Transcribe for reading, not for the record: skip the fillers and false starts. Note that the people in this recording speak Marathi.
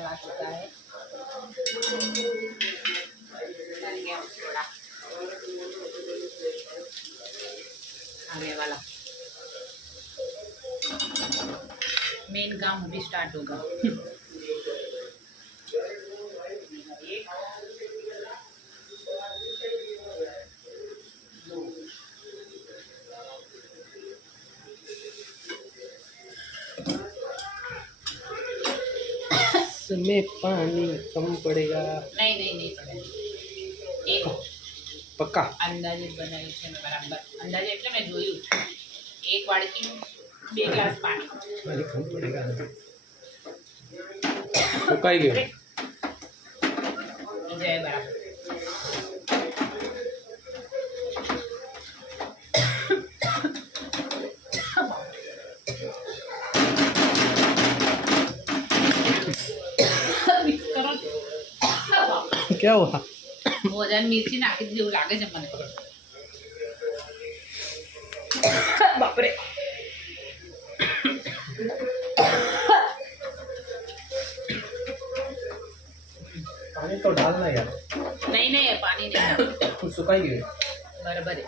उबाल आ चुका है। डल गया थोड़ा आने वाला, मेन काम अभी स्टार्ट होगा। में पानी कम पड़ेगा। नहीं नहीं नहीं पड़े, एक पक्का अंदाजे बनाई છે મેં બરાબર અંદાજે એટલે મેં જોયું એક વાડકી 2 ગ્લાસ પાણી पानी कम पड़ेगा। સુકાઈ ગયો જય બરાબર। મિક્સ કરો क्या हुआ? મોજાની મિર્ચી નાખી દીધી એવું લાગે છે મને। બાપરે पानी तो डालना यार। नहीं नहीं पानी नहीं सुखाई गई। बराबर है।